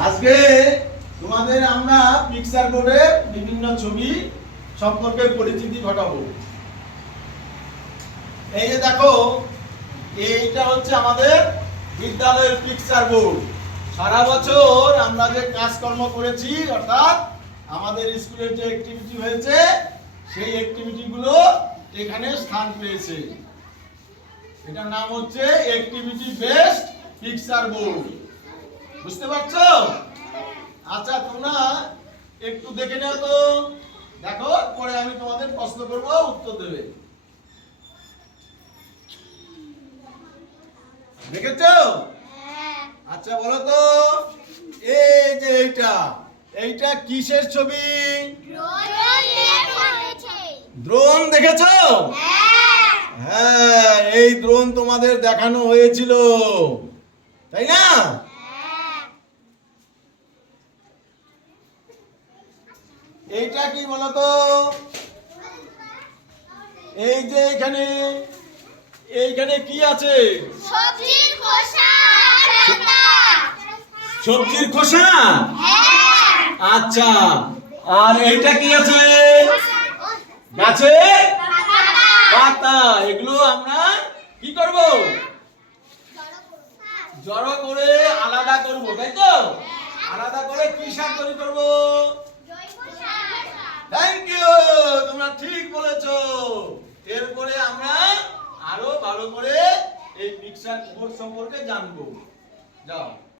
আজকে তোমাদের আমরা পিকচার বোর্ডের বিভিন্ন ছবি সম্পর্কে পরিচিতি ঘটাবো। এই যে দেখো, এইটা হচ্ছে আমাদের বিদ্যালয়ের পিকচার বোর্ড। সারা বছর আমরা যে কাজকর্ম করেছি, অর্থাৎ আমাদের স্কুলের যে অ্যাক্টিভিটি হয়েছে, সেই অ্যাক্টিভিটি গুলো এখানে স্থান পেয়েছে। এটার নাম হচ্ছে অ্যাক্টিভিটি বেসড পিকচার বোর্ড। বুঝতে পারছো? আচ্ছা, তোমরা একটু দেখে নাও তো, দেখো, পরে আমি তোমাদের প্রশ্ন করব, উত্তর দেবে। দেখেছো? আচ্ছা বলো তো, এই যে এইটা কিসের ছবি? ড্রোন দেখেছো? হ্যাঁ, এই ড্রোন তোমাদের দেখানো হয়েছিল, তাই না? এইটা কি বলতো? এই যে এইখানে কি আছে? সবজির খোসা। সবজির খোসা? আচ্ছা, আর এইটা কি আছে? গাছের পাতা। এগুলো আমরা কি করব? জড়ো করে আলাদা করব, তাই তো? আলাদা করে কি সার তৈরি করব? থ্যাংক ইউ, তোমরা ঠিক বলেছো। এরপরে আমরা আরো ভালো করে এই পিকচার বোর্ড সম্পর্কে জানবো। যাও।